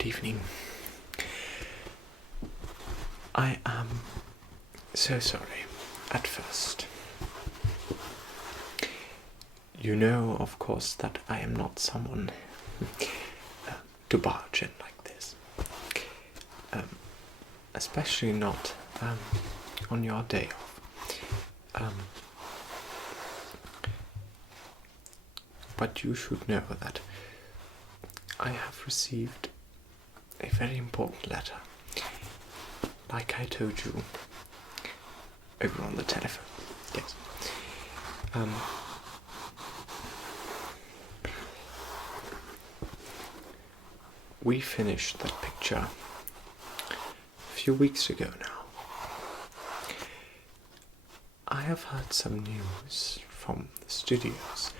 Good evening. I am so sorry at first. You know, of course, that I am not someone to barge in like this. Especially not on your day off. But you should know that I have received a very important letter, like I told you over on the telephone. Yes. We finished that picture a few weeks ago now. I have heard some news from the studios.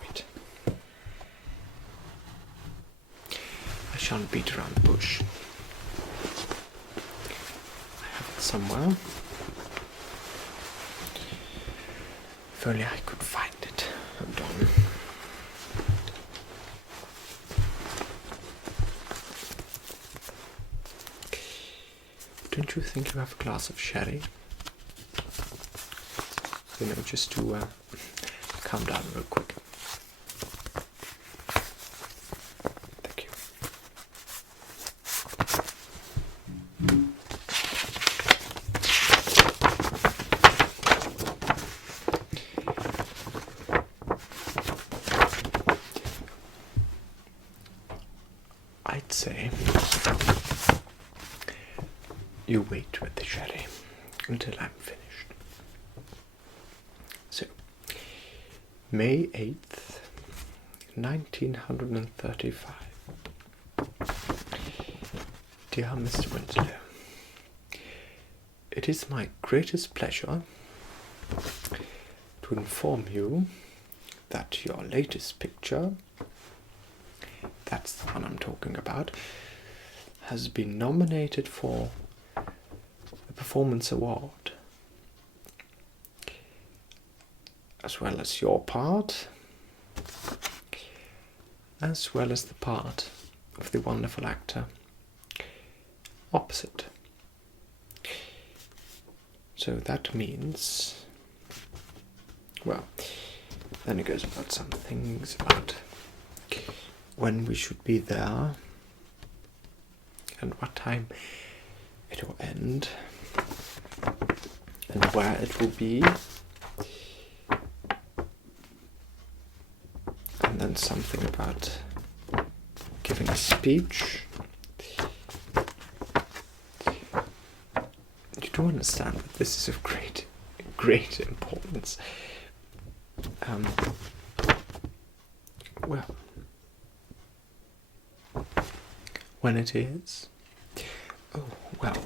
Wait. I shan't beat around the bush. I have it somewhere. If only I could find it. Hold on. Don't you think you have a glass of sherry? You know, just to calm down real quick. Thank you. I'd say you wait with the sherry until I'm finished. So, May 8th, 1935. Dear Mr. Winslow, it is my greatest pleasure to inform you that your latest picture, that's the one I'm talking about, has been nominated for the Performance Award, as well as your part, as well as the part of the wonderful actor opposite. So that means, well, then it goes about some things about when we should be there and what time it will end and where it will be, and then something about giving a speech. You do understand that this is of great importance. Well, when it is? Oh, well,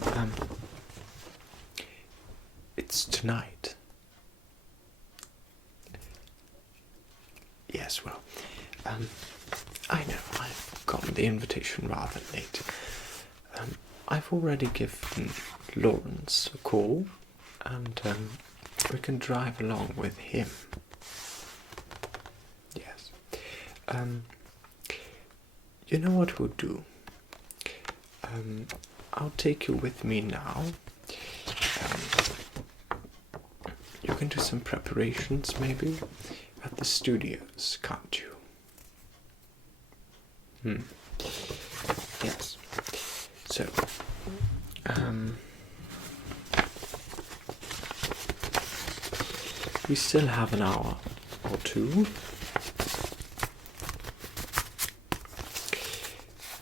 it's tonight. Yes, well, I know I've gotten the invitation rather late. I've already given Lawrence a call, and we can drive along with him. Yes. You know what we'll do? I'll take you with me now. You can do some preparations, maybe, at the studios, can't you? Yes. So, we still have an hour or two.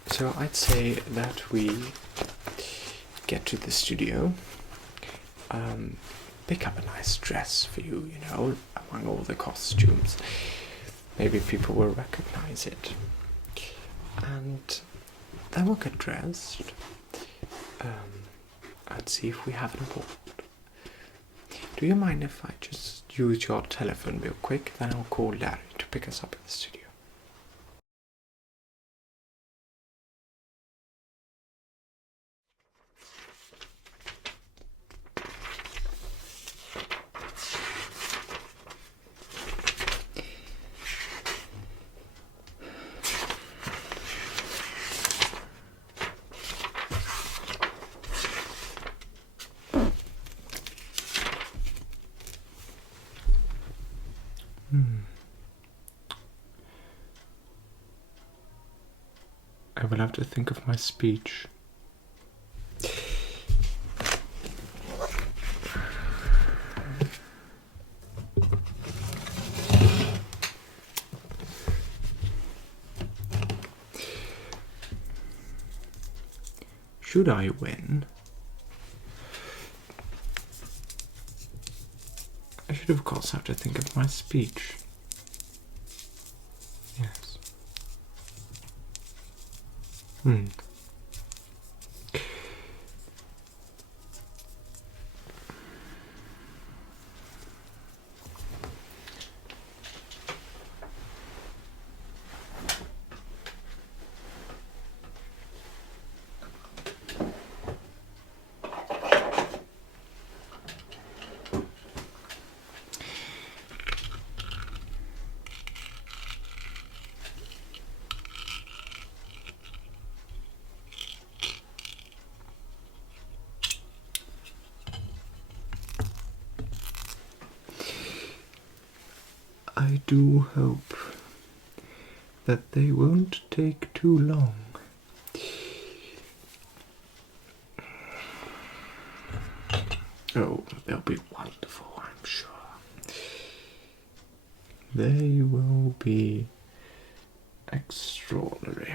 So I'd say that we get to the studio, pick up a nice dress for you, you know, among all the costumes. Maybe people will recognize it. And then we'll get dressed. I'd see if we have an appointment. Do you mind if I just use your telephone real quick? Then I'll call Larry to pick us up at the studio. I will have to think of my speech. Should I win? I should of course have to think of my speech. Yes. I do hope that they won't take too long. Oh, they'll be wonderful, I'm sure. They will be extraordinary.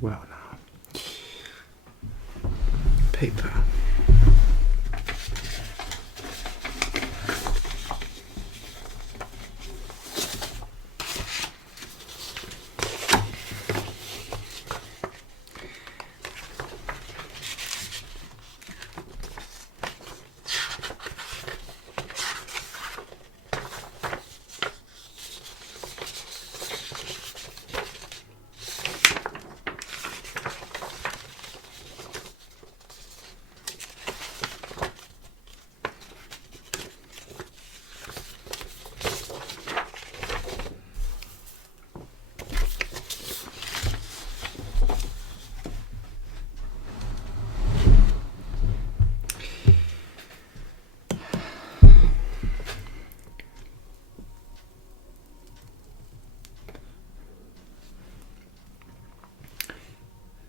Well now, paper.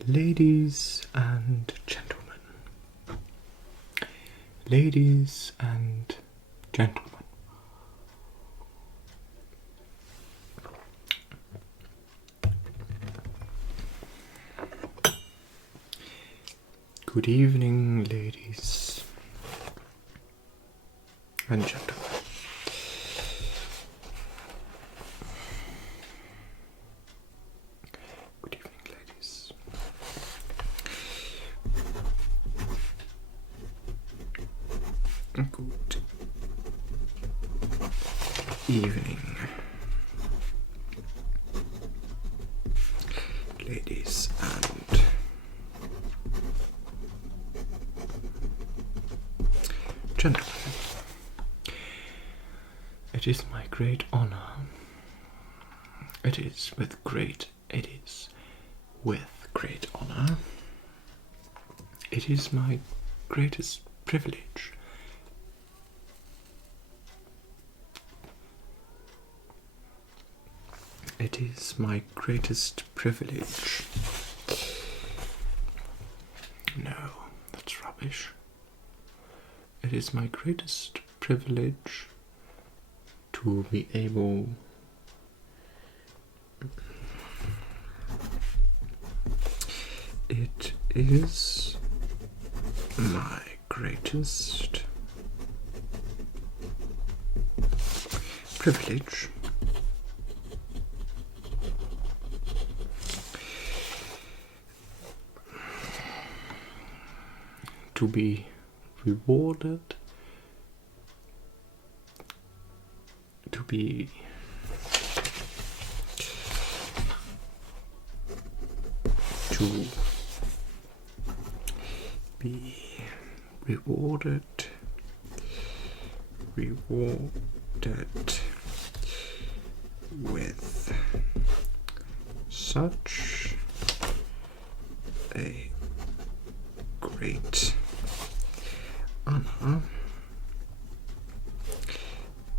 Ladies and gentlemen. Ladies and gentlemen. Good evening, ladies and gentlemen. Good evening, ladies and gentlemen. It is my great honor. It is with great honor. It is my greatest privilege It is my greatest privilege. No, that's rubbish. It is my greatest privilege to be able It is my greatest privilege to be rewarded, to be rewarded with such a great honor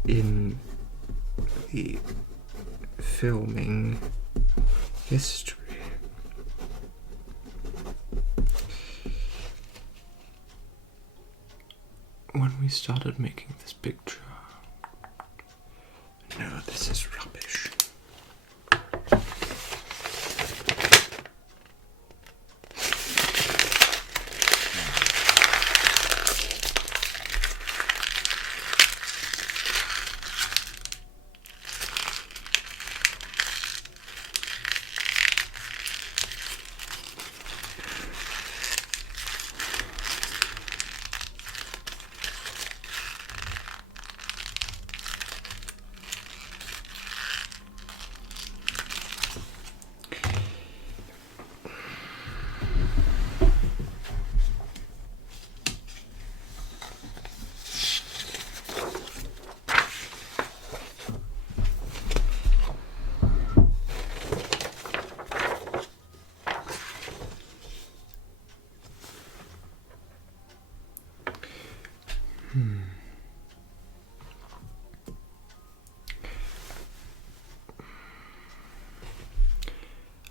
in the filming history. When we started making this picture, no, this is rubbish.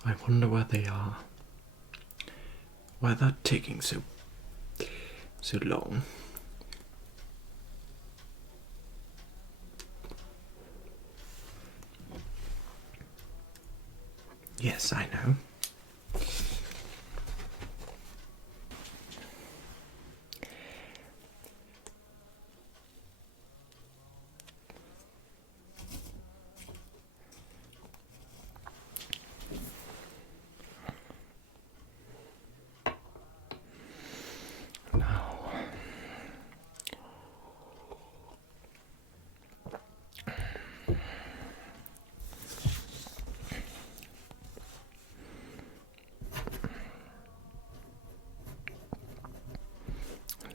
I wonder where they are. Why they're taking so long. Yes, I know.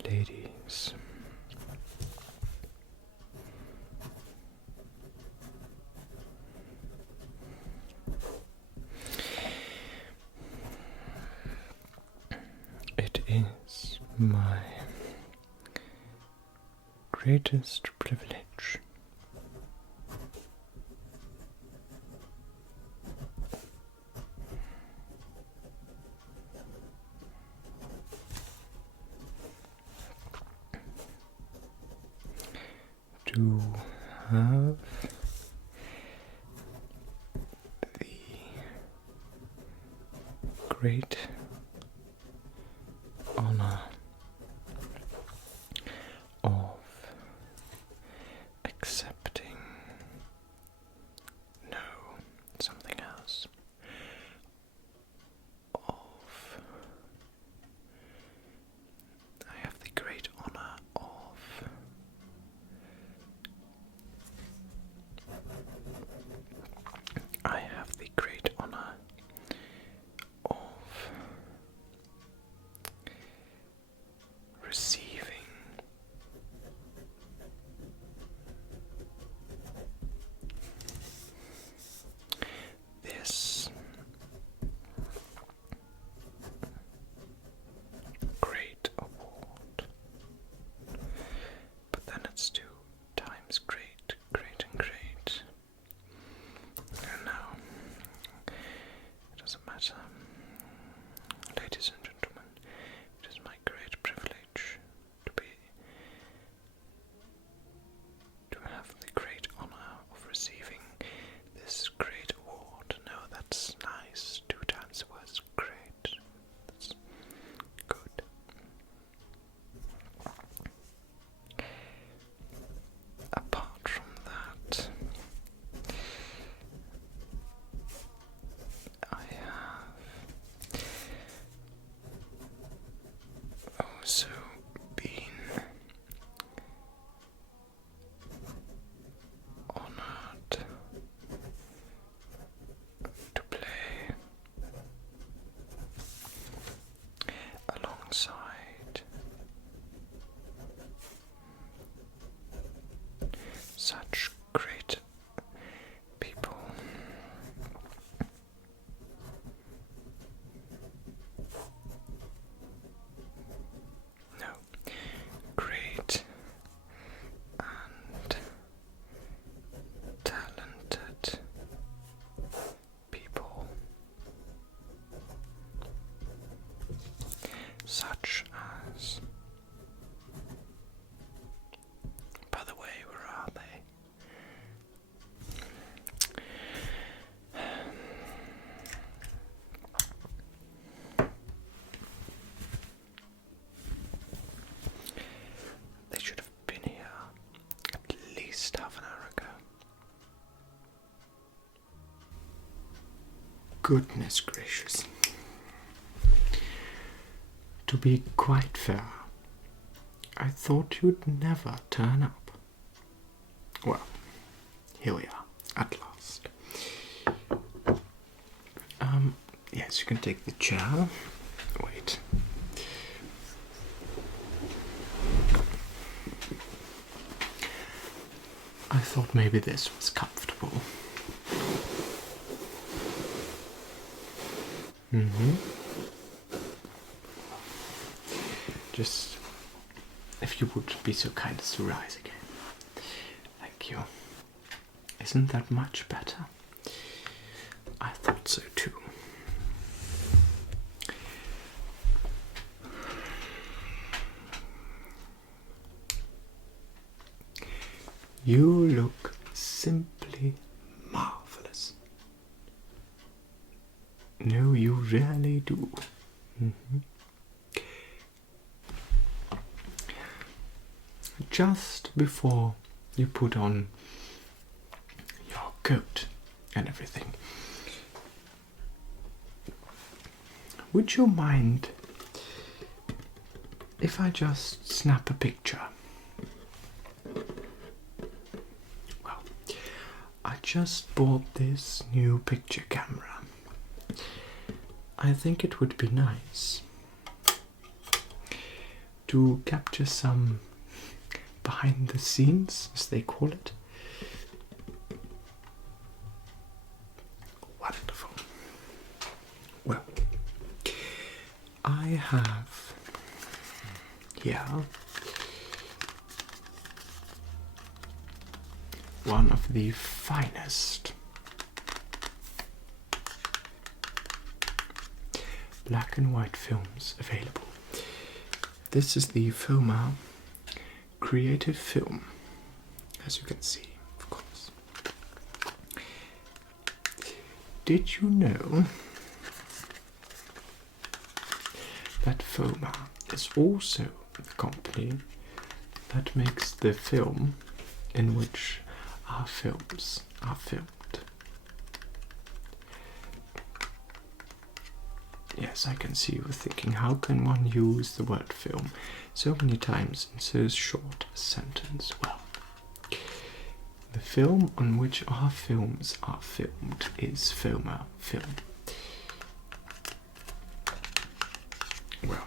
Ladies, it is my greatest privilege to have the great honor of accepting, no, something else, I have the great honor of goodness gracious. To be quite fair, I thought you'd never turn up. Well, here we are, at last. Yes, you can take the chair. Wait. I thought maybe this was comfortable. Just, if you would be so kind as to rise again. Thank you. Isn't that much better? I thought so too. You look simply marvelous. No, you really do. Just before you put on your coat and everything, would you mind if I just snap a picture? Well, I just bought this new picture camera. I think it would be nice to capture some behind the scenes, as they call it. Wonderful. Well, I have here one of the finest black and white films available. This is the Foma Creative Film, as you can see, of course. Did you know that Foma is also the company that makes the film in which our films are filmed? Yes, I can see you thinking, how can one use the word film so many times in so short a sentence? Well, the film on which our films are filmed is Foma Film. Well,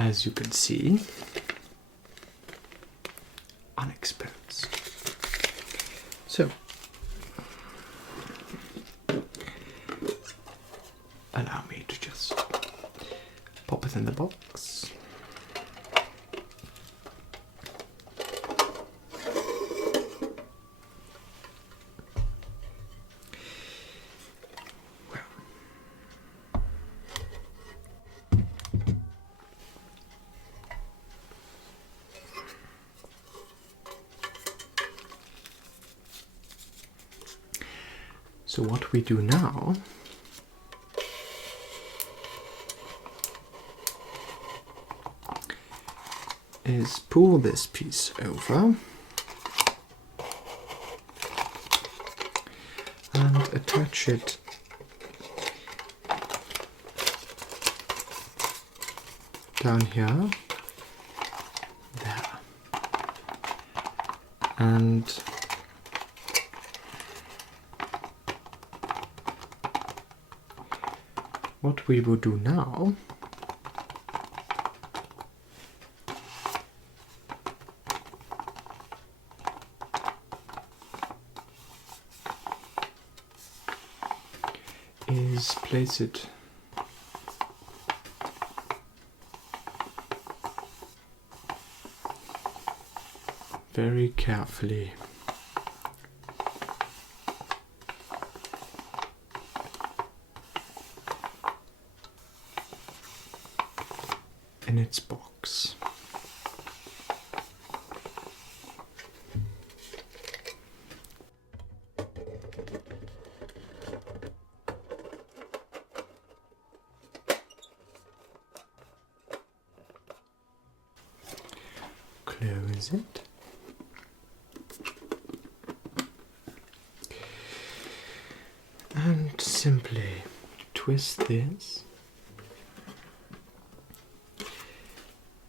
as you can see, unexposed. So, allow me to just pop it in the box. So what we do now is pull this piece over and attach it down here, there, and what we will do now is place it very carefully in its box. is it? And simply twist this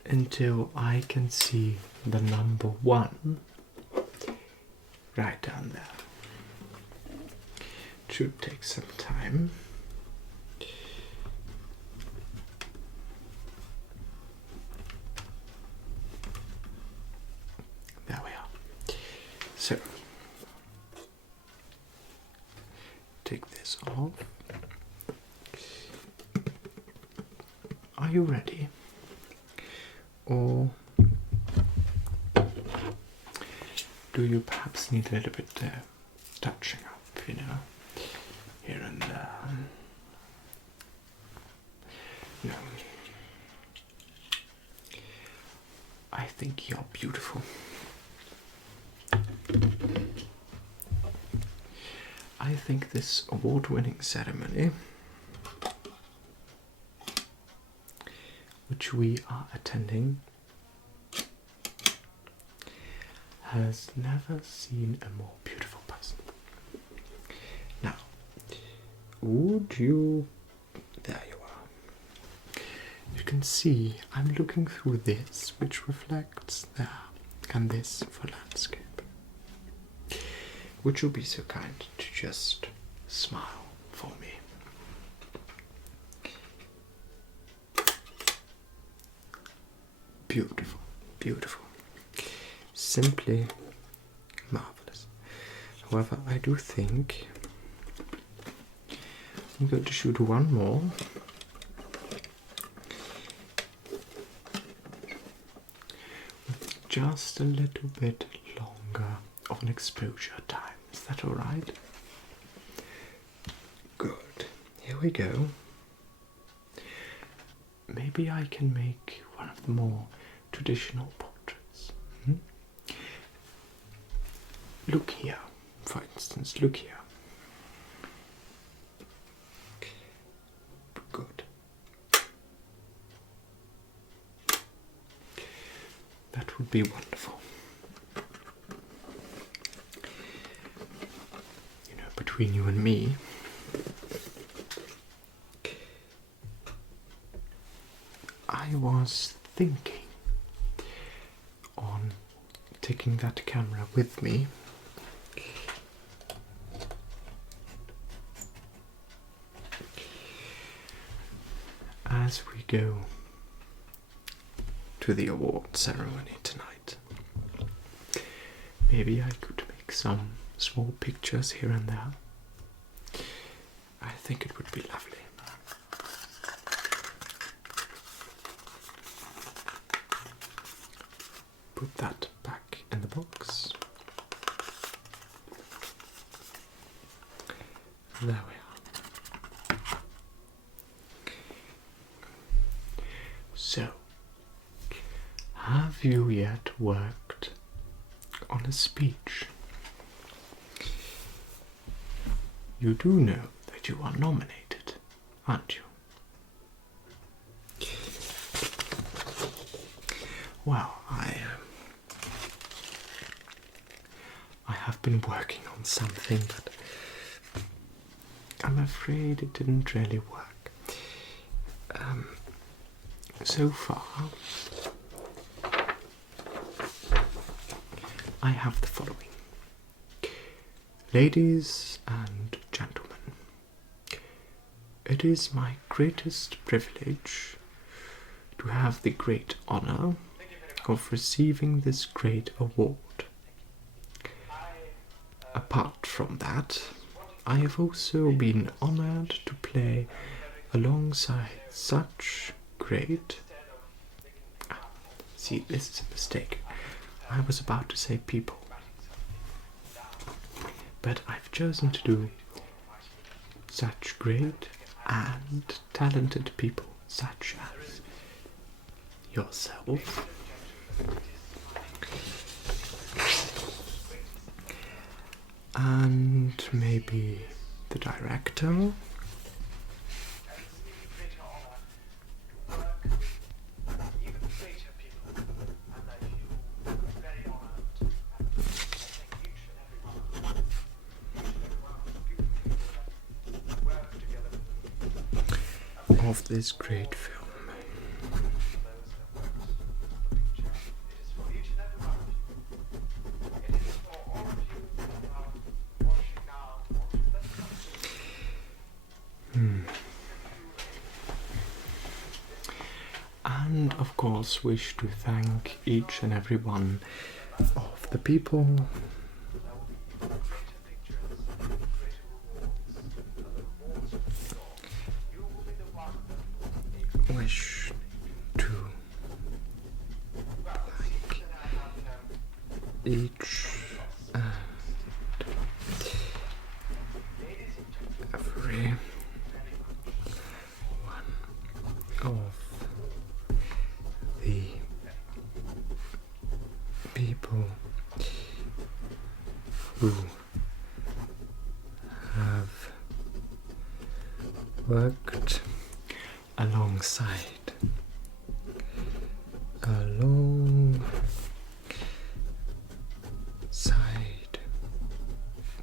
until I can see the number 1 right down there. It should take some time. There we are. So, take this off. Are you ready? Or do you perhaps need a little bit touching up, you know, here and there? No. I think you're beautiful. I think this award-winning ceremony, which we are attending, has never seen a more beautiful person. Now, would you... There you are. You can see I'm looking through this, which reflects there, and this for landscape. Would you be so kind to just smile for me? Beautiful, beautiful. Simply marvelous. However, I do think I'm going to shoot one more. With just a little bit longer of an exposure time. Is that alright? Good. Here we go. Maybe I can make one of the more traditional portraits. Look here, for instance, look here. Good. That would be wonderful. You know, between you and me, I was thinking on taking that camera with me as we go to the award ceremony tonight. Maybe I could make some small pictures here and there. I think it would be lovely. Put that back in the box. There we are. So, have you yet worked on a speech? You do know that you are nominated, aren't you? Well, I have been working on something, but I'm afraid it didn't really work. So far, I have the following. Ladies and gentlemen, it is my greatest privilege to have the great honor of receiving this great award. Apart from that, I have also been honored to play alongside such great... See, this is a mistake. I was about to say people. But I've chosen to do such great and talented people such as yourself, and maybe the director, of this great film. And of course wish to thank each and every one of the people wish to thank each and every one of the people who have worked alongside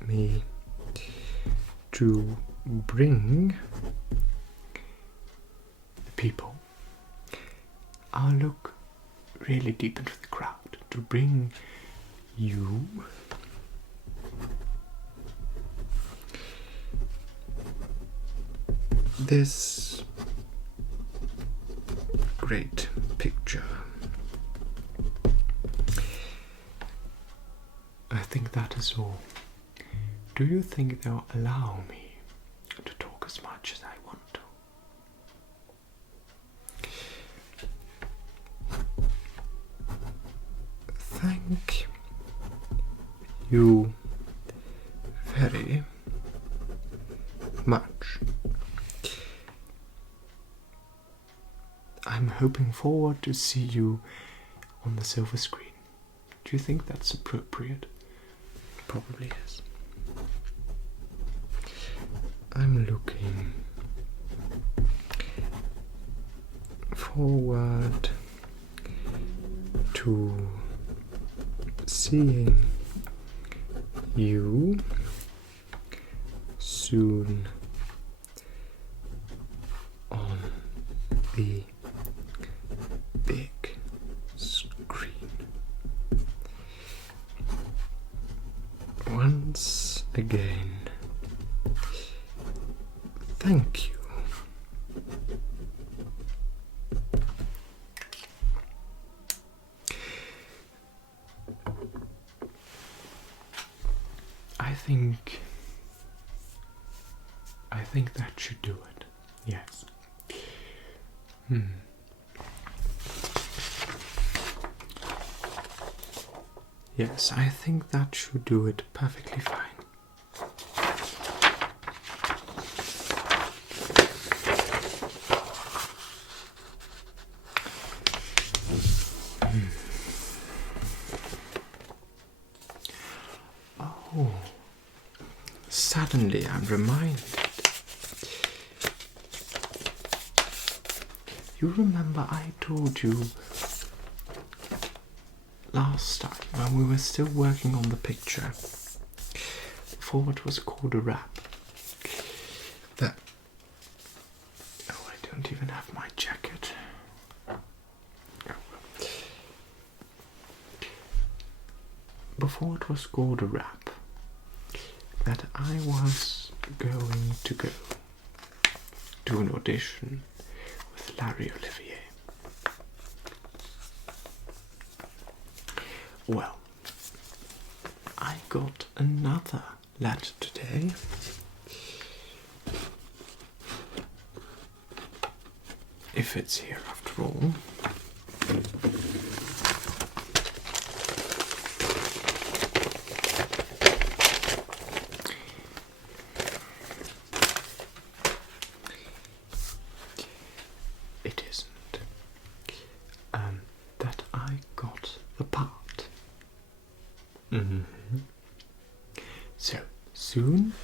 me to bring the people. I'll look really deep into the crowd to bring you this great picture. I think that is all. Do you think they'll allow me to talk as much as I want to? Thank you very much. I'm hoping forward to see you on the silver screen. Do you think that's appropriate? Probably is. I'm looking forward to seeing you soon on the big screen. Once again, thank you. I think that should do it. Yes. Yes, I think that should do it perfectly fine. Oh, suddenly I'm reminded. You remember I told you last time when we were still working on the picture for what was called a wrap that I don't even have my jacket. Before it was called a wrap, that I was going to go to an audition with Larry Olivier. Well, I got another letter today. If it's here after all. It isn't. That I got the part. So, soon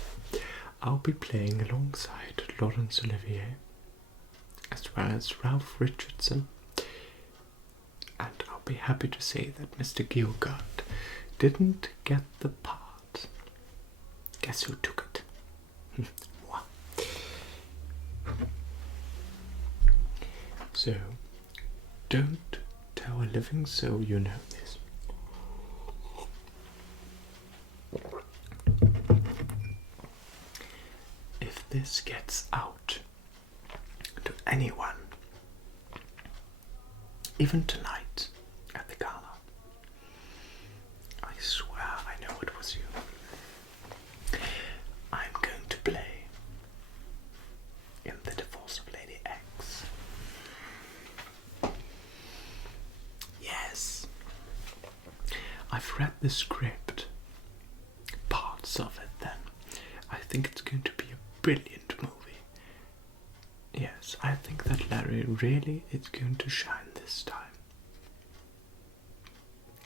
I'll be playing alongside Laurence Olivier, as well as Ralph Richardson, and I'll be happy to say that Mr. Gielgud didn't get the part. Guess who took it? So, don't tell a living soul you know this. If this gets out to anyone, even tonight at the gala, I swear I know it was you. I'm going to play in the divorce of Lady X. Yes. I've read the script, parts of it then. I think it's going to be a brilliant movie. Yes, I think that Larry really is going to shine this time.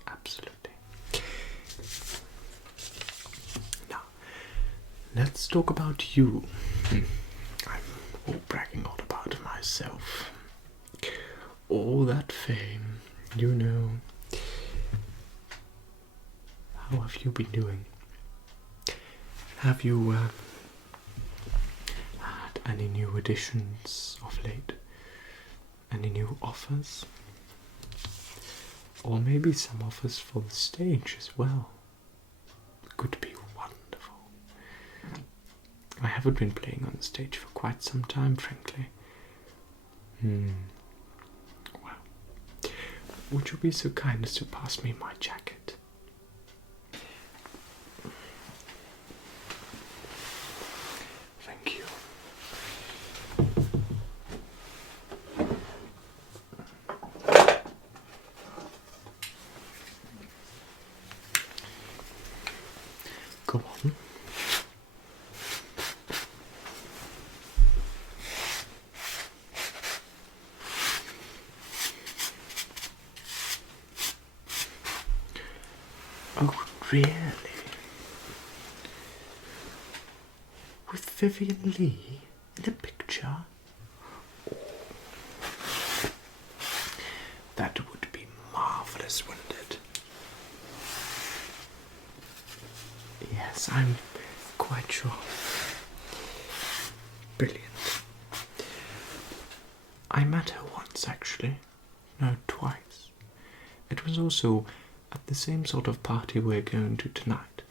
Absolutely. Now, let's talk about you. I'm all bragging on about myself. All that fame, you know. How have you been doing? Have you had any new additions of late? Any new offers? Or maybe some offers for the stage as well? Could be wonderful. I haven't been playing on the stage for quite some time, frankly. Well, would you be so kind as to pass me my jacket? Thank you. Go on. Oh, really? With Vivien Leigh in a picture? That would be marvellous, wouldn't it? Yes, I'm quite sure. Brilliant. I met her once, actually. No, twice. It was also at the same sort of party we're going to tonight.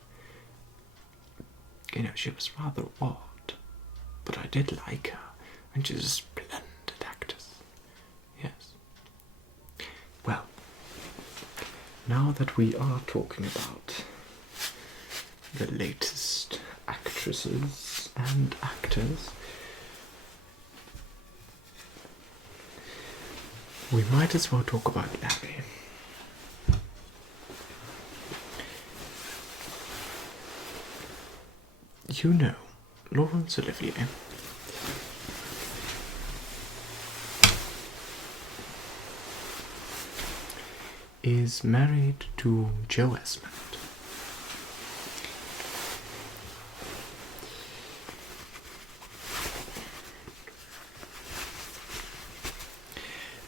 You know, she was rather odd, but I did like her, and she's a splendid actress. Yes. Well, now that we are talking about the latest actresses and actors, we might as well talk about Larry. You know, Laurence Olivier is married to Jo Esmond.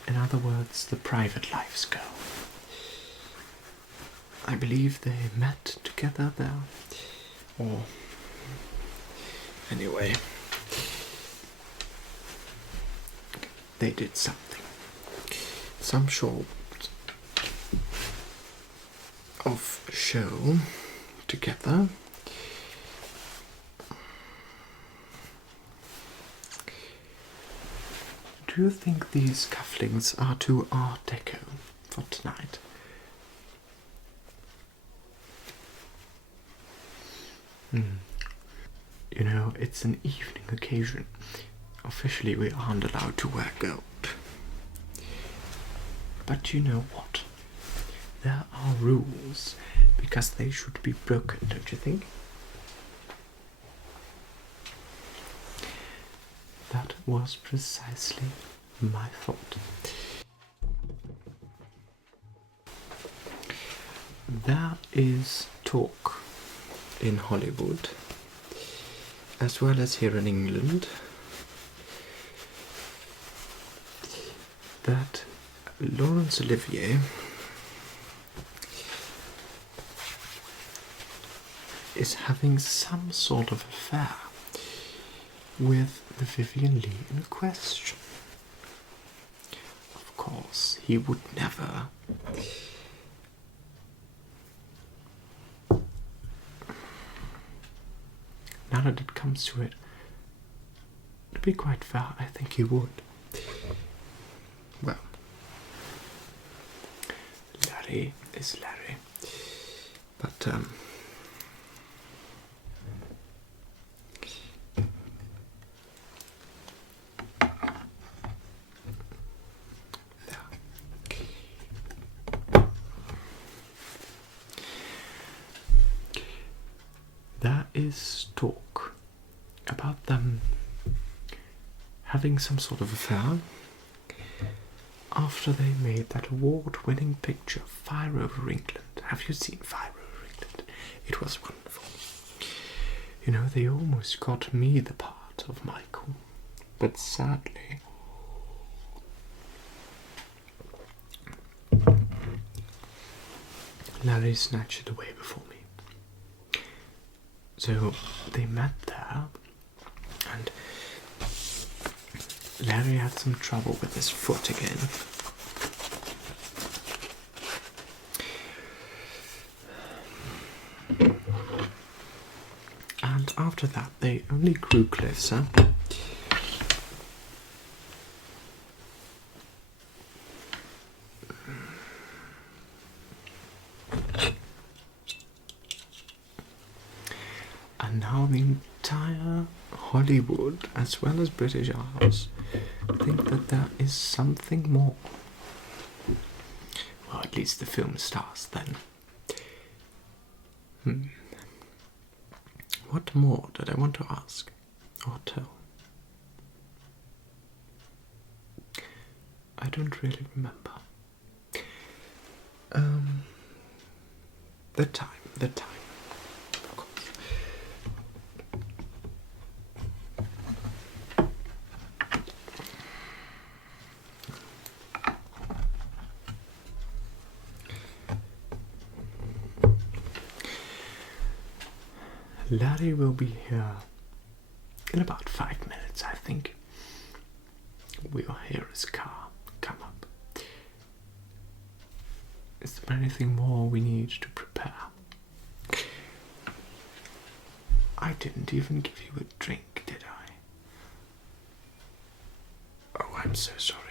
In other words, the private lives girl. I believe they met together there, or anyway, they did something. Some sort of show together. Do you think these cufflinks are too Art Deco for tonight? You know, it's an evening occasion. Officially, we aren't allowed to wear gold. But you know what? There are rules, because they should be broken, don't you think? That was precisely my thought. There is talk in Hollywood, as well as here in England, that Laurence Olivier is having some sort of affair with the Vivien Leigh in question. course, he would never. Now that it comes to it, to be quite fair, I think he would. Well, Larry is Larry. But, there. There is talk about them having some sort of affair after they made that award-winning picture, Fire Over England. Have you seen Fire Over England? It was wonderful. You know, they almost got me the part of Michael, but sadly, Larry snatched it away before me. So they met there, and Larry had some trouble with his foot again. And after that, they only grew closer. And now the entire Hollywood, as well as British Isles, think that there is something more. Well, at least the film stars then. What more did I want to ask or tell? I don't really remember. The time, of course. Larry will be here in about 5 minutes, I think. We'll hear his car come up. Is there anything more we need to prepare? I didn't even give you a drink, did I? Oh, I'm so sorry.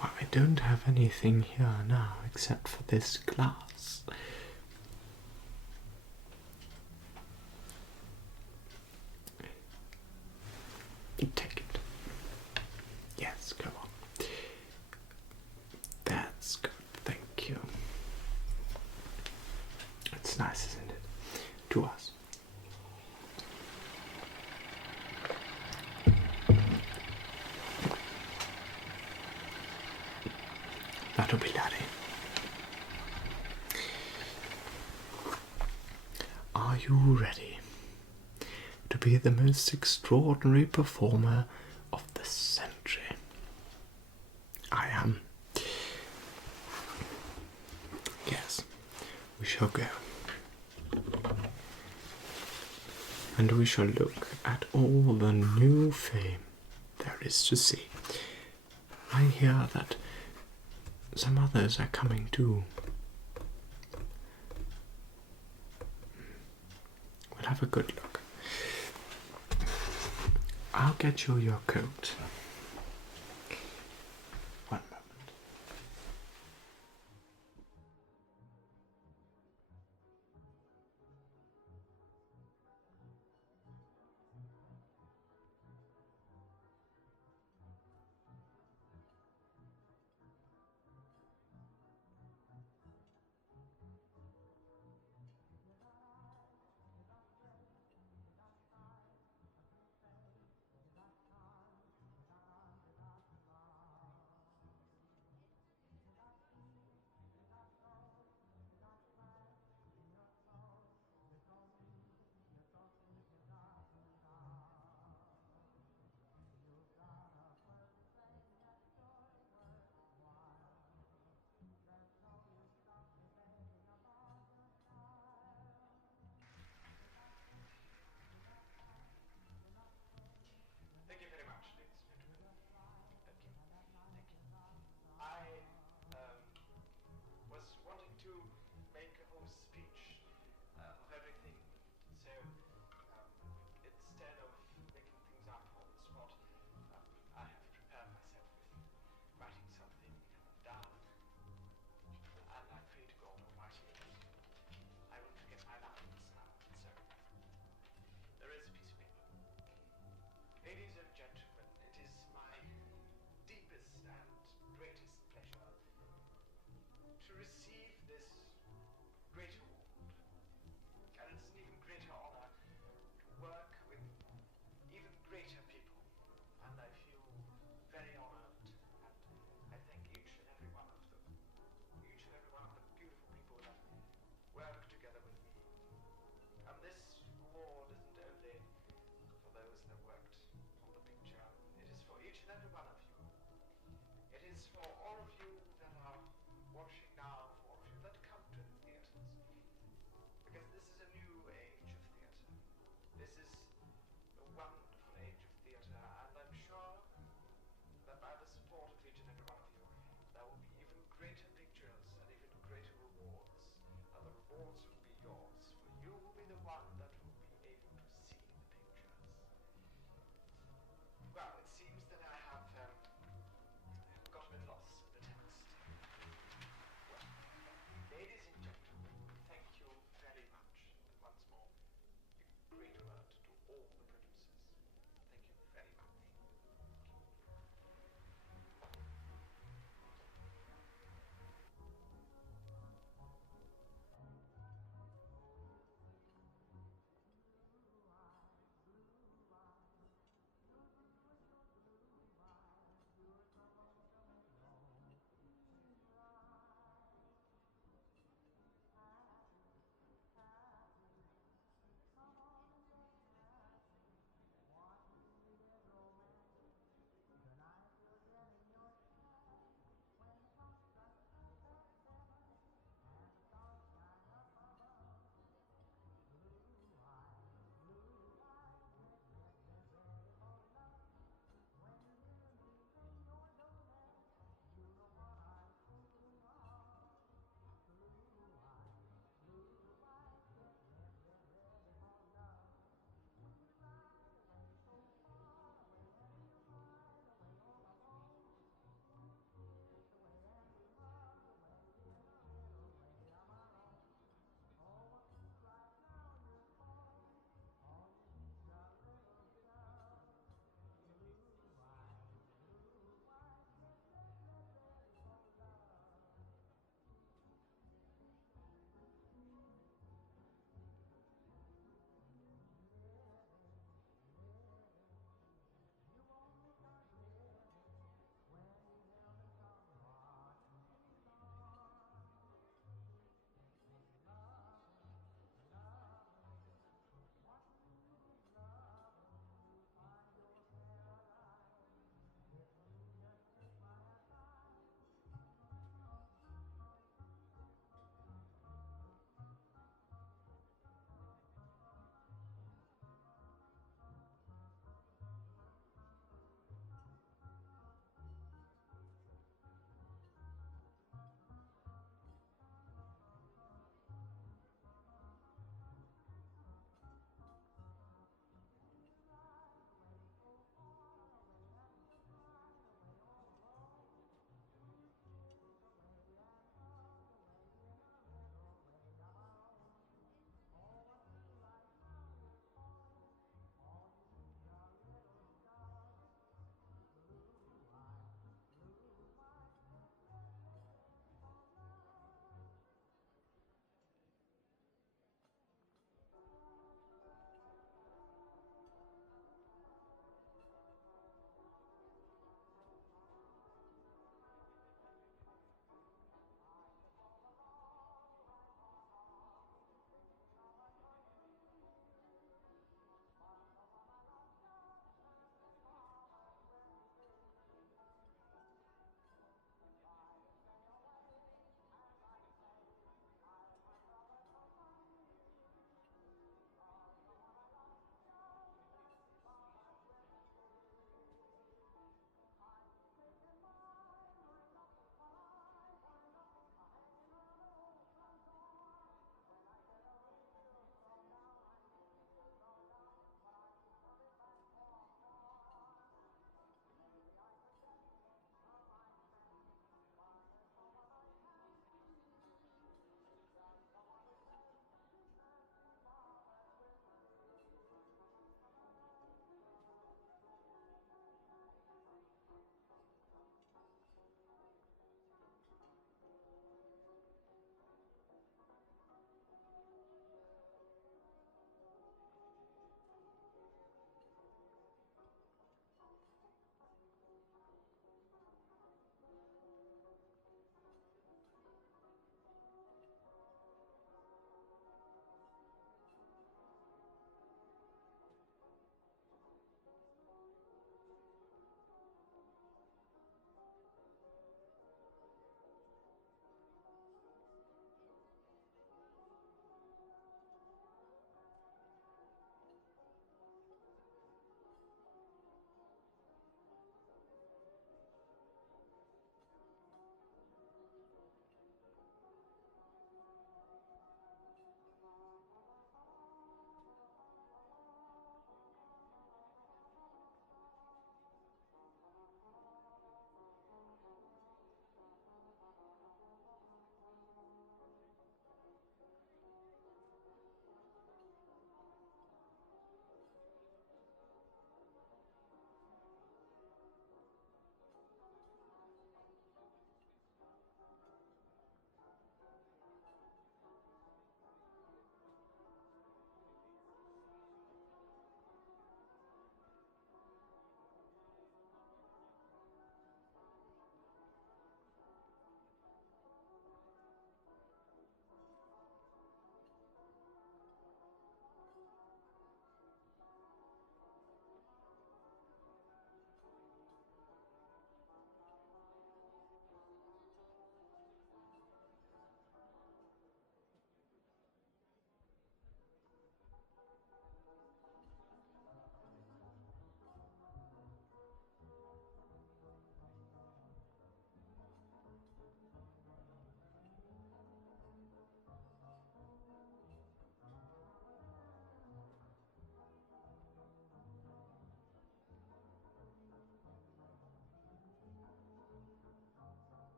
Well, I don't have anything here now except for this glass. Take it. Yes, go on. That's good, thank you. It's nice, isn't it? To us. That'll be Daddy. Are you ready to be the most extraordinary performer of the century? I am. Yes, we shall go. And we shall look at all the new fame there is to see. I hear that some others are coming too. We'll have a good look. I'll get you your coat. One moment. Ladies and gentlemen, it is my deepest and greatest pleasure to receive this great